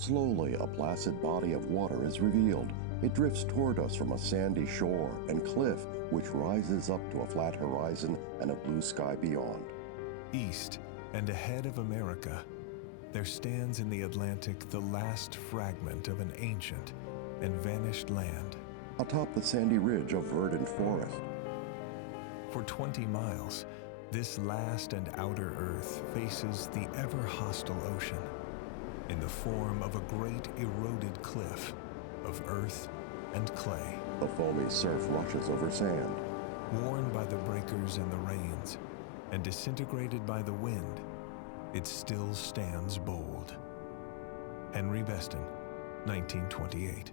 Slowly, a placid body of water is revealed. It drifts toward us from a sandy shore and cliff which rises up to a flat horizon and a blue sky beyond. East and ahead of America, there stands in the Atlantic the last fragment of an ancient and vanished land. Atop the sandy ridge of verdant forest. For 20 miles, this last and outer earth faces the ever-hostile ocean in the form of a great eroded cliff of earth and clay. The foamy surf rushes over sand. Worn by the breakers and the rains, and disintegrated by the wind, it still stands bold. Henry Beston, 1928.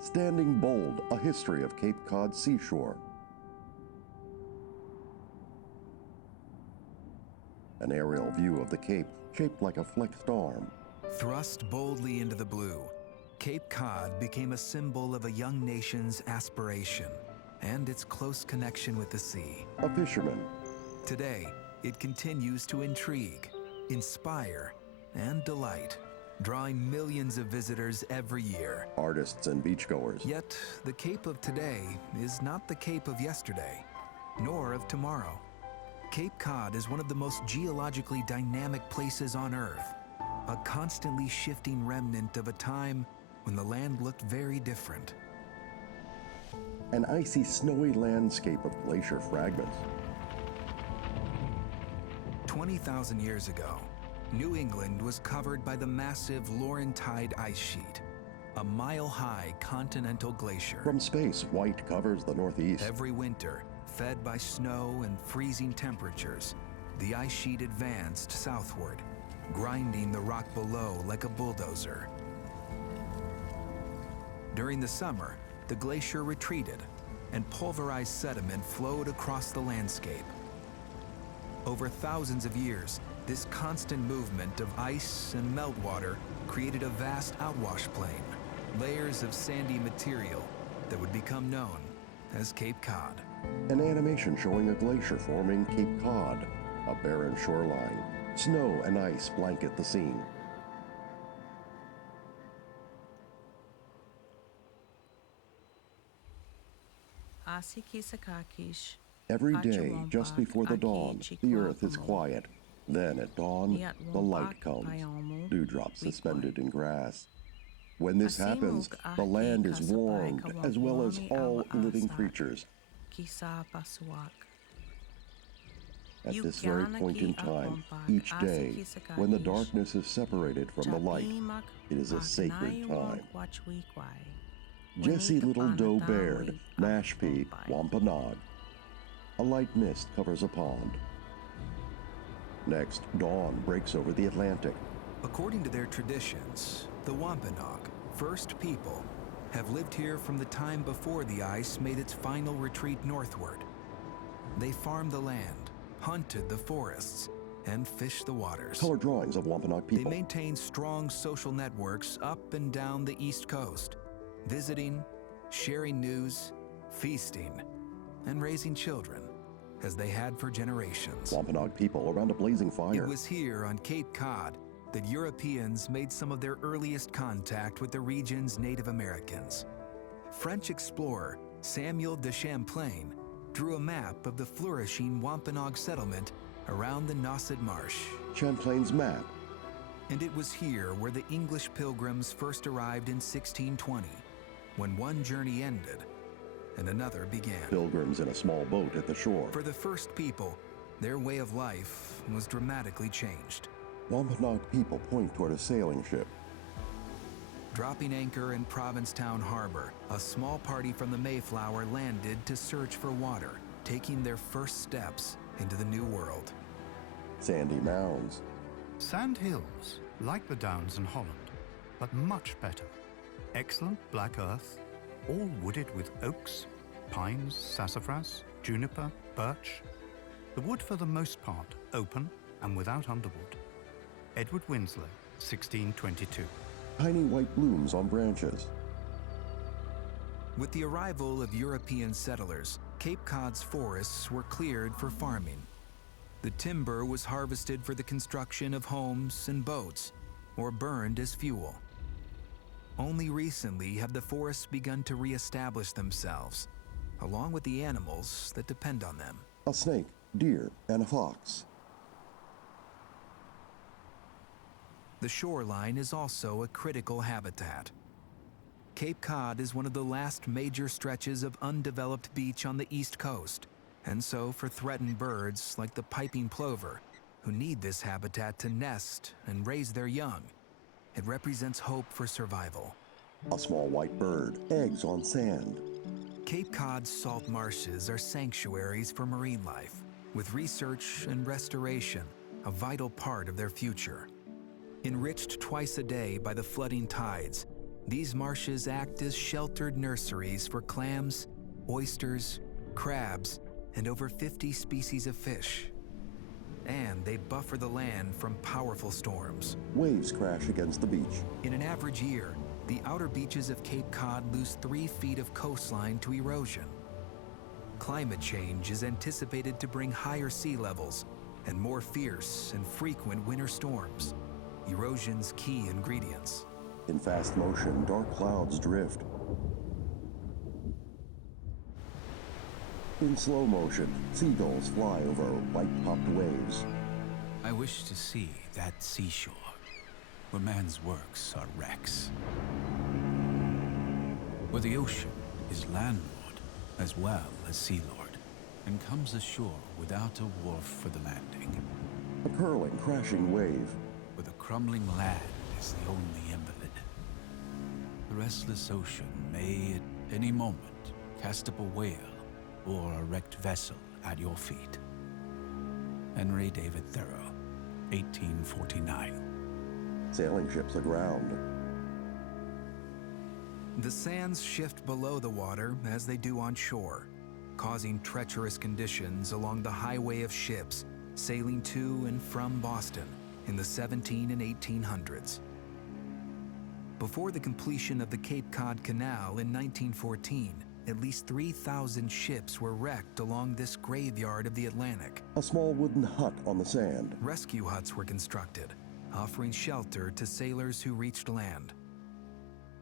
Standing bold, a history of Cape Cod seashore. An aerial view of the Cape shaped like a flexed arm. Thrust boldly into the blue, Cape Cod became a symbol of a young nation's aspiration and its close connection with the sea. A fisherman. Today, it continues to intrigue, inspire, and delight, drawing millions of visitors every year. Artists and beachgoers. Yet, the Cape of today is not the Cape of yesterday, nor of tomorrow. Cape Cod is one of the most geologically dynamic places on Earth, a constantly shifting remnant of a time when the land looked very different. An icy, snowy landscape of glacier fragments. 20,000 years ago, New England was covered by the massive Laurentide ice sheet, a mile-high continental glacier. From space, white covers the northeast. Every winter, fed by snow and freezing temperatures, the ice sheet advanced southward, grinding the rock below like a bulldozer. During the summer, the glacier retreated, and pulverized sediment flowed across the landscape. Over thousands of years, this constant movement of ice and meltwater created a vast outwash plain, layers of sandy material that would become known as Cape Cod. An animation showing a glacier forming Cape Cod, a barren shoreline. Snow and ice blanket the scene. Every day, just before the dawn, the earth is quiet. Then at dawn, the light comes, dewdrops suspended in grass. When this happens, the land is warmed, as well as all living creatures. At this very point in time, each day, when the darkness is separated from the light, it is a sacred time. Jesse Little Doe Baird, Mashpee, Wampanoag. A light mist covers a pond. Next, dawn breaks over the Atlantic. According to their traditions, the Wampanoag, first people, have lived here from the time before the ice made its final retreat northward. They farmed the land, hunted the forests, and fished the waters. Color drawings of Wampanoag people. They maintained strong social networks up and down the East Coast, visiting, sharing news, feasting, and raising children, as they had for generations. Wampanoag people around a blazing fire. It was here on Cape Cod that Europeans made some of their earliest contact with the region's Native Americans. French explorer Samuel de Champlain drew a map of the flourishing Wampanoag settlement around the Nauset Marsh. Champlain's map. And it was here where the English pilgrims first arrived in 1620, when one journey ended and another began. Pilgrims in a small boat at the shore. For the first people, their way of life was dramatically changed. Wampanoag people point toward a sailing ship. Dropping anchor in Provincetown Harbor, a small party from the Mayflower landed to search for water, taking their first steps into the New World. Sandy mounds. Sand hills, like the Downs in Holland, but much better. Excellent black earth, all wooded with oaks, pines, sassafras, juniper, birch. The wood for the most part open and without underwood. Edward Winslow, 1622. Tiny white blooms on branches. With the arrival of European settlers, Cape Cod's forests were cleared for farming. The timber was harvested for the construction of homes and boats, or burned as fuel. Only recently have the forests begun to reestablish themselves, along with the animals that depend on them. A snake, deer, and a fox. The shoreline is also a critical habitat. Cape Cod is one of the last major stretches of undeveloped beach on the East Coast, and so for threatened birds like the piping plover, who need this habitat to nest and raise their young, it represents hope for survival. A small white bird, eggs on sand. Cape Cod's salt marshes are sanctuaries for marine life, with research and restoration a vital part of their future. Enriched twice a day by the flooding tides, these marshes act as sheltered nurseries for clams, oysters, crabs, and over 50 species of fish. And they buffer the land from powerful storms. Waves crash against the beach. In an average year, the outer beaches of Cape Cod lose 3 feet of coastline to erosion. Climate change is anticipated to bring higher sea levels and more fierce and frequent winter storms, erosion's key ingredients. In fast motion, dark clouds drift. In slow motion, seagulls fly over white-topped waves. I wish to see that seashore, where man's works are wrecks. Where the ocean is landlord as well as sea lord, and comes ashore without a wharf for the landing. A curling, crashing wave. Where the crumbling land is the only invalid. The restless ocean may at any moment cast up a whale or a wrecked vessel at your feet. Henry David Thoreau, 1849. Sailing ships aground. The sands shift below the water as they do on shore, causing treacherous conditions along the highway of ships sailing to and from Boston in the 1700s and 1800s. Before the completion of the Cape Cod Canal in 1914, at least 3,000 ships were wrecked along this graveyard of the Atlantic. A small wooden hut on the sand. Rescue huts were constructed, offering shelter to sailors who reached land.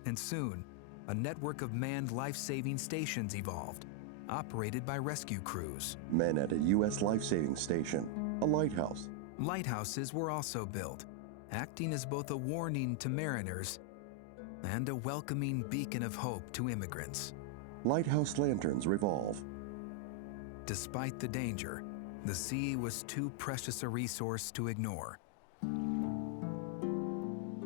And soon, a network of manned life-saving stations evolved, operated by rescue crews. Men at a U.S. life-saving station, a lighthouse. Lighthouses were also built, acting as both a warning to mariners and a welcoming beacon of hope to immigrants. Lighthouse lanterns revolve. Despite the danger, the sea was too precious a resource to ignore.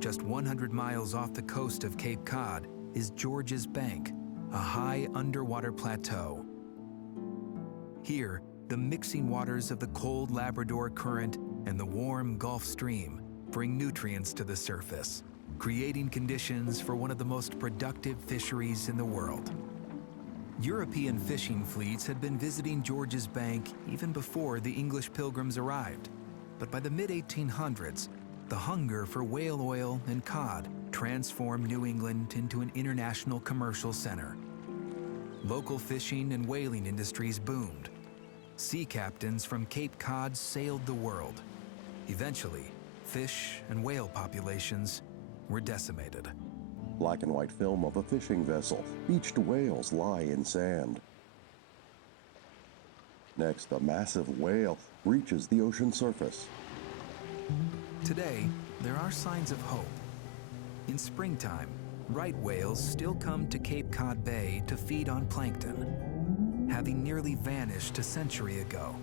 Just 100 miles off the coast of Cape Cod is George's Bank, a high underwater plateau. Here, the mixing waters of the cold Labrador Current and the warm Gulf Stream bring nutrients to the surface, creating conditions for one of the most productive fisheries in the world. European fishing fleets had been visiting George's Bank even before the English pilgrims arrived. But by the mid-1800s, the hunger for whale oil and cod transformed New England into an international commercial center. Local fishing and whaling industries boomed. Sea captains from Cape Cod sailed the world. Eventually, fish and whale populations were decimated. Black and white film of a fishing vessel. Beached whales lie in sand. Next, a massive whale reaches the ocean surface. Today, there are signs of hope. In springtime, right whales still come to Cape Cod Bay to feed on plankton. Having nearly vanished a century ago,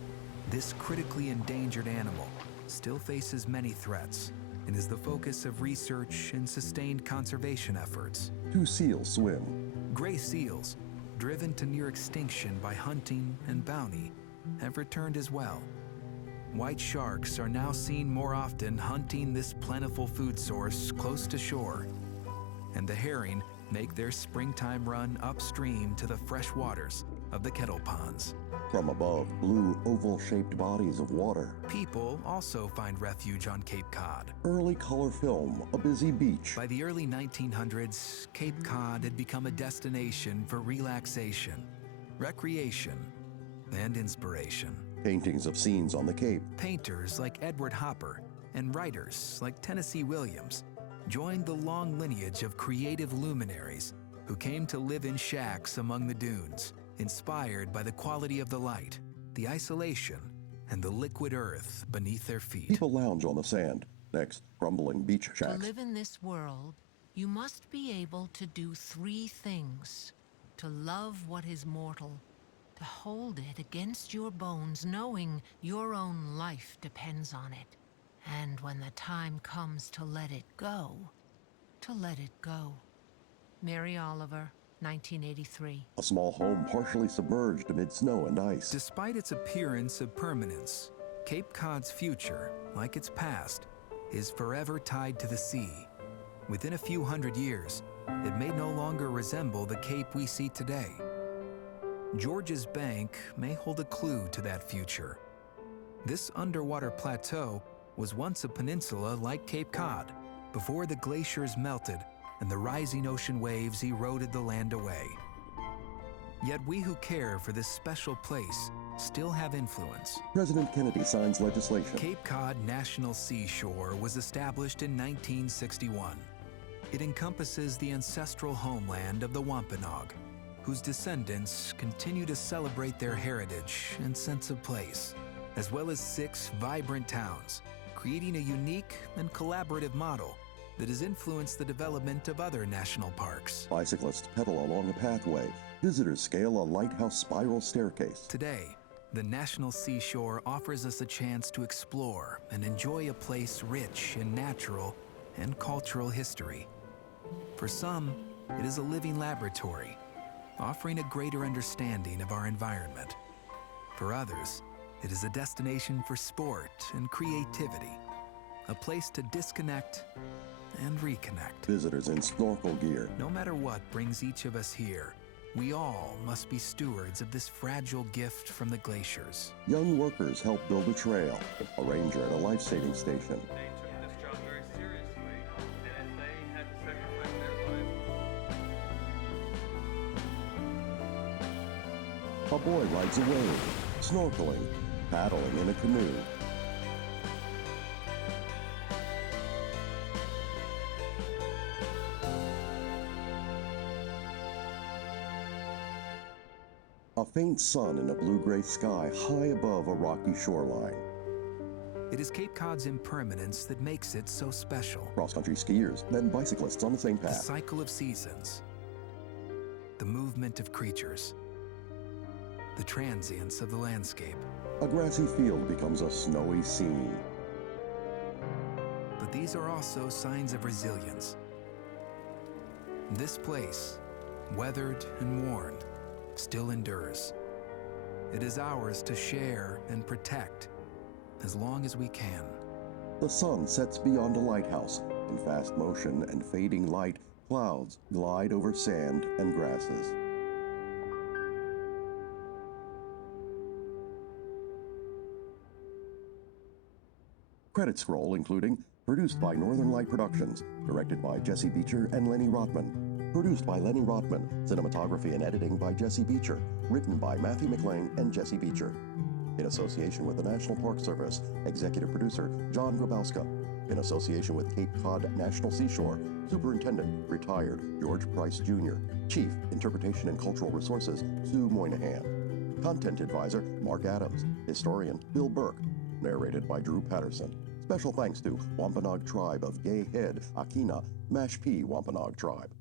this critically endangered animal still faces many threats and is the focus of research and sustained conservation efforts. 2 seals swim. Gray seals, driven to near extinction by hunting and bounty, have returned as well. White sharks are now seen more often hunting this plentiful food source close to shore. And the herring make their springtime run upstream to the fresh waters of the kettle ponds. From above, blue, oval-shaped bodies of water. People also find refuge on Cape Cod. Early color film, a busy beach. By the early 1900s, Cape Cod had become a destination for relaxation, recreation, and inspiration. Paintings of scenes on the Cape. Painters like Edward Hopper and writers like Tennessee Williams joined the long lineage of creative luminaries who came to live in shacks among the dunes, inspired by the quality of the light, the isolation, and the liquid earth beneath their feet. People lounge on the sand, next crumbling beach To shacks. live in this world, you must be able to do three things. To love what is mortal, to hold it against your bones, knowing your own life depends on it. And when the time comes to let it go, to let it go. Mary Oliver, 1983. A small home partially submerged amid snow and ice. Despite its appearance of permanence, Cape Cod's future, like its past, is forever tied to the sea. Within a few hundred years, it may no longer resemble the Cape we see today. George's Bank may hold a clue to that future. This underwater plateau was once a peninsula like Cape Cod, before the glaciers melted and the rising ocean waves eroded the land away. Yet we who care for this special place still have influence. President Kennedy signs legislation. Cape Cod National Seashore was established in 1961. It encompasses the ancestral homeland of the Wampanoag, whose descendants continue to celebrate their heritage and sense of place, as well as 6 vibrant towns, creating a unique and collaborative model that has influenced the development of other national parks. Bicyclists pedal along a pathway. Visitors scale a lighthouse spiral staircase. Today, the National Seashore offers us a chance to explore and enjoy a place rich in natural and cultural history. For some, it is a living laboratory, offering a greater understanding of our environment. For others, it is a destination for sport and creativity, a place to disconnect and reconnect. Visitors in snorkel gear. No matter what brings each of us here, we all must be stewards of this fragile gift from the glaciers. Young workers help build a trail. A ranger at a life-saving station. They took this job very seriously, and they had to sacrifice their life. A boy rides a wave, snorkeling, paddling in a canoe. A faint sun in a blue-gray sky high above a rocky shoreline. It is Cape Cod's impermanence that makes it so special. Cross-country skiers, then bicyclists on the same The path. cycle of seasons, the movement of creatures, the transience of the landscape. A grassy field becomes a snowy scene. But these are also signs of resilience. This place, weathered and worn, still endures. It is ours to share and protect as long as we can. The sun sets beyond a lighthouse. In fast motion and fading light, clouds glide over sand and grasses. Credits scroll including produced by Northern Light Productions, directed by Jesse Beecher and Lenny Rotman. Produced by Lenny Rotman, cinematography and editing by Jesse Beecher, written by Matthew McLean and Jesse Beecher. In association with the National Park Service, executive producer John Grabowska. In association with Cape Cod National Seashore, Superintendent, retired George Price Jr. Chief, Interpretation and Cultural Resources, Sue Moynihan. Content Advisor, Mark Adams. Historian, Bill Burke. Narrated by Drew Patterson. Special thanks to Wampanoag Tribe of Gay Head, Akina, Mashpee Wampanoag Tribe.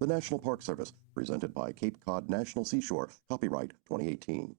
The National Park Service, presented by Cape Cod National Seashore, copyright 2018.